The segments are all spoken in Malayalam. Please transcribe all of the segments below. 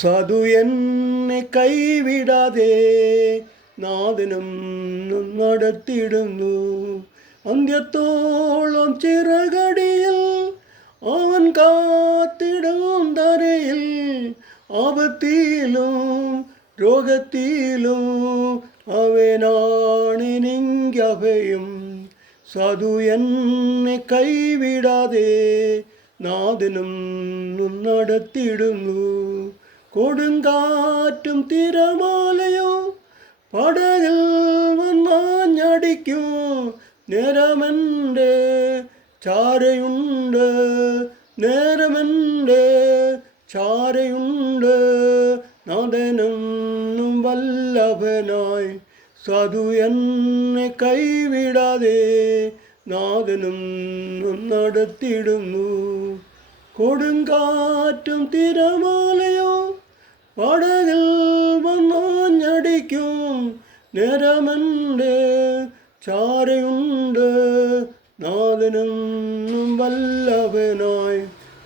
സാധു എന്നെ കൈവിടാതെ നാഥനും നടത്തിയിടുന്നു. അന്ത്യത്തോളം ചിറകടിയിൽ അവൻ കാത്തിടും തരയിൽ. ആപത്തിലും രോഗത്തിലും അവനാണെനിക്കഭയം. സാധു എന്നെ കൈവിടാതെ നാഥനും നടത്തിയിടുന്നു. കൊടുങ്കാറ്റും തിരമാലയോ പടകിൽ വന്നാഞ്ഞടിക്കും. നേരമെൻ്റെ ചാരയുണ്ട്, നേരമെൻ്റെ ചാരയുണ്ട്. നാഥനെന്നും വല്ലഭനായി. സാധു എന്നെ കൈവിടാതെ നാഥനും നടത്തിയിടുന്നു. കൊടുങ്കാറ്റും തിരമാലയോ പടകിൽ വന്നാഞ്ഞടിക്കും. നേരമെൻ്റെ ചാരയുണ്ട്, നാഥനെന്നും വല്ലഭനായി.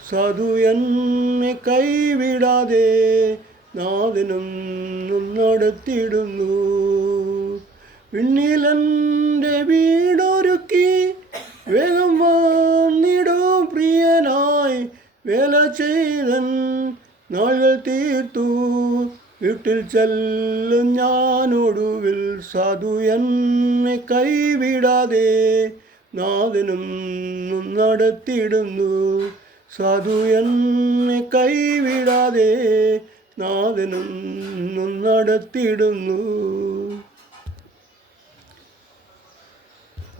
സാധു എന്നെ കൈവിടാതെ നാഥനും നടത്തിയിടുന്നു. വിണ്ണിലെൻ്റെ വീടൊരുക്കി വേഗം വന്നിടും പ്രിയനായി. വേല ചെയ്തൻ നാളുകൾ തീർത്തു വീട്ടിൽ ചെല്ലും ഞാനൊടുവിൽ. സാധു എന്നെ കൈവിടാതെ നാഥനും നടത്തിയിടുന്നു. സാധു എന്നെ കൈവിടാതെ നാഥനും നടത്തിയിടുന്നു.